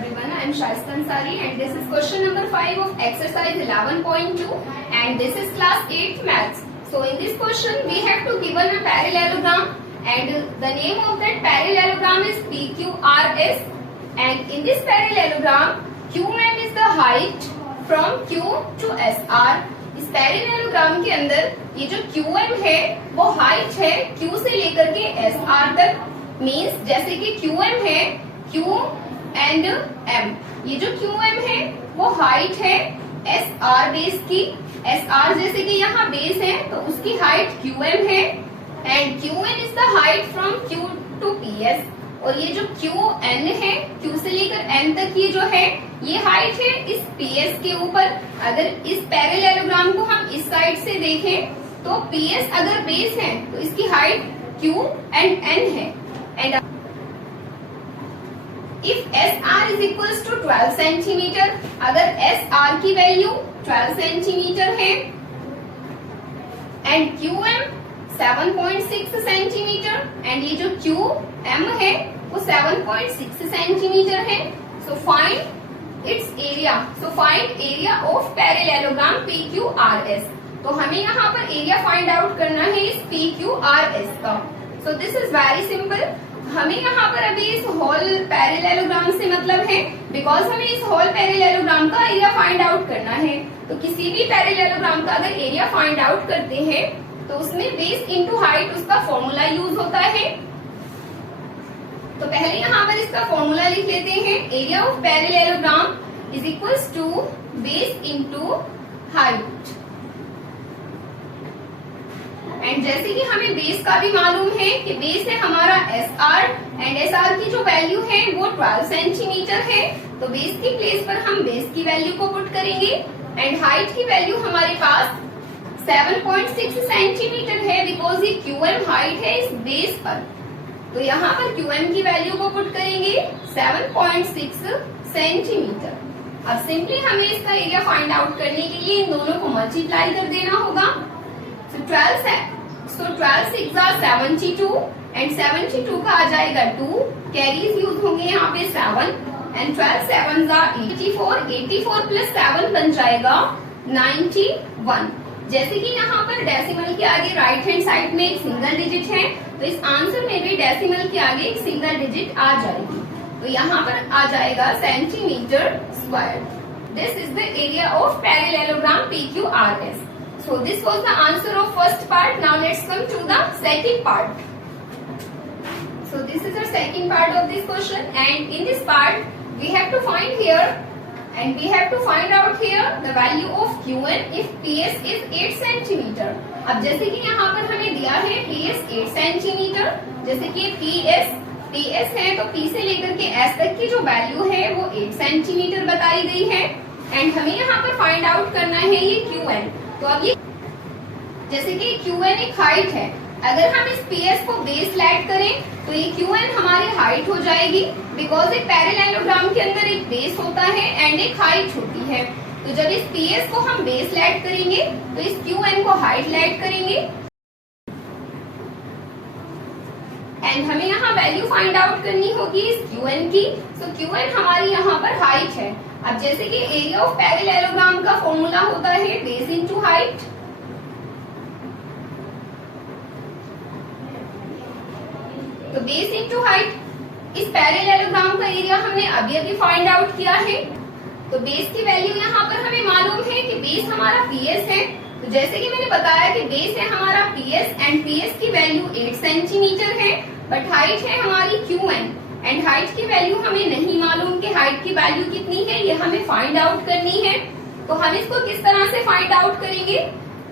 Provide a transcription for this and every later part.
everyone, I am Shaista Ansari and this is question number 5 of exercise 11.2 and this is class 8th maths. So in this question we have to given a parallelogram and the name of that parallelogram is PQRS and in this parallelogram QM is the height from Q to SR. इस parallelogram के अंदर ये जो QM है वो height है Q से लेकर के SR तक, मीन्स जैसे कि QM है Q एंड M, ये जो QM है वो हाइट है SR बेस की। SR जैसे कि यहाँ बेस है तो उसकी हाइट QM है and QN is the height from Q to PS। और ये जो QN है Q से लेकर N तक ये जो है ये हाइट है इस PS के ऊपर। अगर इस पैरेललोग्राम को हम इस साइड से देखें तो PS अगर बेस है तो इसकी हाइट Q एंड N है and if SR is equals to 12 centimeter, अगर SR की वैल्यू 12 सेंटीमीटर है एंड QM 7.6 सेंटीमीटर एंड ये जो QM है वो 7.6 सेंटीमीटर है। So find its area. So find area of parallelogram PQRS। तो हमें यहाँ पर एरिया फाइंड आउट करना है इस PQRS का। So this is very simple. हमें यहाँ पर अभी इस होल पैरेललोग्राम से मतलब है बिकॉज हमें इस होल पैरेललोग्राम का एरिया फाइंड आउट करना है। तो किसी भी पैरेललोग्राम का अगर एरिया फाइंड आउट करते हैं तो उसमें बेस इंटू हाइट उसका फॉर्मूला यूज होता है। तो पहले यहाँ पर इसका फॉर्मूला लिख लेते हैं। Area of parallelogram is equals to base into height and जैसे कि हमें बेस का भी मालूम है कि बेस है हमारा SR एंड SR की जो वैल्यू है वो 12 सेंटीमीटर है, तो बेस की प्लेस पर हम बेस की वैल्यू को पुट करेंगे एंड हाइट की वैल्यू हमारे पास 7.6 सेंटीमीटर है बिकॉज ये QM हाइट है इस बेस पर। तो यहाँ पर QM की वैल्यू को पुट करेंगे 7.6 सेंटीमीटर। अब सिंपली हमें इसका एरिया फाइंड आउट करने के लिए इन दोनों को मल्टीप्लाई कर देना होगा। So 12 6 are 72 एंड 72 का आ जाएगा 2, कैरीज यूज होंगे यहाँ पे 7 एंड 12 7 are 84 प्लस 7 बन जाएगा 91। जैसे कि यहाँ पर डेसिमल के आगे राइट हैंड साइड में एक सिंगल डिजिट है तो इस आंसर में भी डेसिमल के आगे एक सिंगल डिजिट आ जाएगी, तो यहाँ पर आ जाएगा centimetre square. This is the area of parallelogram PQRS। So this was the answer of first part. Now let's come to the second part. So this is the second part of this question and in this part we have to find here and we have to find out here the value of QN if PS is 8 centimeter. अब जैसे कि यहाँ पर हमें दिया है PS 8 centimetre, जैसे कि PS है तो P से लेकर के S तक की जो वैल्यू है वो 8 सेंटीमीटर बताई गई है एंड हमें यहाँ पर फाइंड आउट करना है ये QN। तो अब ये जैसे कि QN एक हाइट है, अगर हम इस PS को बेस ऐड करें तो ये QN हमारी हाइट हो जाएगी बिकॉज एक पैरेललोग्राम के अंदर एक बेस होता है एंड एक हाइट होती है। तो जब इस PS को हम बेस ऐड करेंगे तो इस QN को हाइट ऐड करेंगे एंड हमें यहाँ वैल्यू फाइंड आउट करनी होगी इस QN की। तो QN हमारी यहाँ पर हाइट है। अब जैसे कि एरिया ऑफ पैरेललोग्राम का फॉर्मूला होता है बेस इंटू हाइट, तो बेस इंटू हाइट इस पैरेललोग्राम का एरिया हमने अभी अभी फाइंड आउट किया है। तो बेस की वैल्यू यहाँ पर हमें मालूम है कि बेस हमारा PS है। तो जैसे कि मैंने बताया कि बेस है हमारा PS एंड PS की वैल्यू 8 सेंटीमीटर है बट हाइट है हमारी QN एंड हाइट की वैल्यू हमें नहीं मालूम कि हाइट की वैल्यू कितनी है, ये हमें फाइंड आउट करनी है। तो हम इसको किस तरह से फाइंड आउट करेंगे,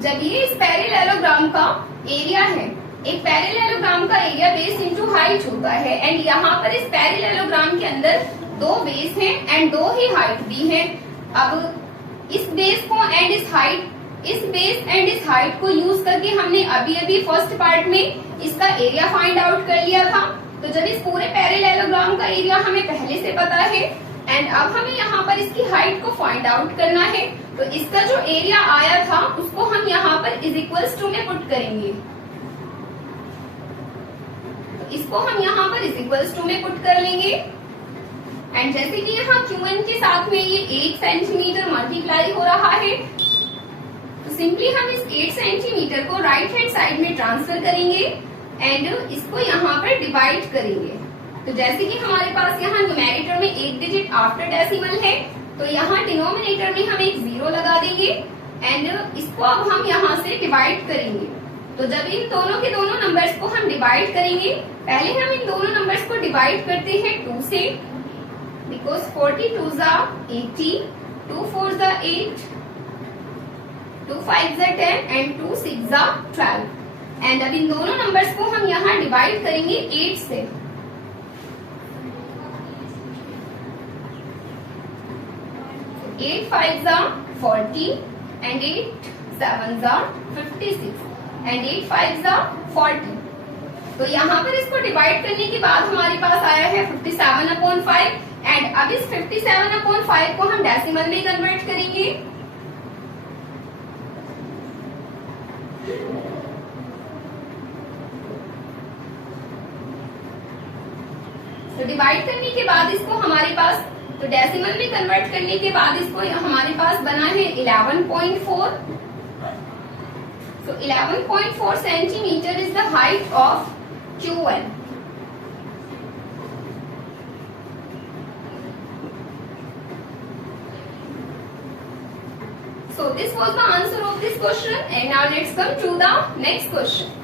जब ये इस पैरेललोग्राम का एरिया है, एक पैरेललोग्राम का एरिया बेस इंटू हाइट होता है एंड यहाँ पर इस पैरेललोग्राम के अंदर 2 बेस हैं एंड 2 ही हाइट भी हैं। अब इस बेस को एंड इस बेस एंड इस हाइट को यूज करके हमने अभी अभी फर्स्ट पार्ट में इसका एरिया फाइंड आउट कर लिया था। तो जब इस पूरे पैरेललोग्राम का एरिया हमें पहले से पता है एंड अब हमें यहाँ पर इसकी हाइट को फाइंड आउट करना है, तो इसका जो एरिया आया था उसको हम यहाँ पर इज इक्वल्स टू में पुट करेंगे। तो इसको हम यहाँ पर इज इक्वल्स टू में पुट कर लेंगे एंड जैसे कि यहाँ Qn के साथ में ये 8 सेंटीमीटर मल्टीप्लाई हो रहा है, तो सिंपली हम इस 8 सेंटीमीटर को राइट हैंड साइड में ट्रांसफर करेंगे एंड इसको यहाँ पर डिवाइड करेंगे। तो जैसे कि हमारे पास यहाँ न्यूमेरेटर में 1 डिजिट आफ्टर डेसिमल है, तो यहाँ डिनोमिनेटर में हम एक 0 लगा देंगे एंड इसको अब हम यहाँ से डिवाइड करेंगे। तो जब इन दोनों के दोनों नंबर्स को हम डिवाइड करेंगे, पहले हम इन दोनों नंबर्स को डिवाइड करते हैं 2 से, बिकॉज 42 ज़ा 80, 2 4 ज़ा 8, 2 5 ज़ा 10 एंड 2 6 ज़ा 12। एंड अब इन दोनों नंबर्स को हम यहाँ डिवाइड करेंगे 8 से। 8 5 ज़ा 40 and 8 7 ज़ा 56 and 8 5 ज़ा 40। तो यहाँ पर इसको डिवाइड करने के बाद हमारे पास आया है 57/5 एंड अब इस 57/5 को हम डेसिमल में कन्वर्ट करेंगे। तो डिवाइड करने के बाद इसको हमारे पास, तो डेसिमल में कन्वर्ट करने के बाद इसको हमारे पास बना है 11.4। तो 11.4 centimetre is the height of Qn। So this was the answer of this question, and now let's come to the next question.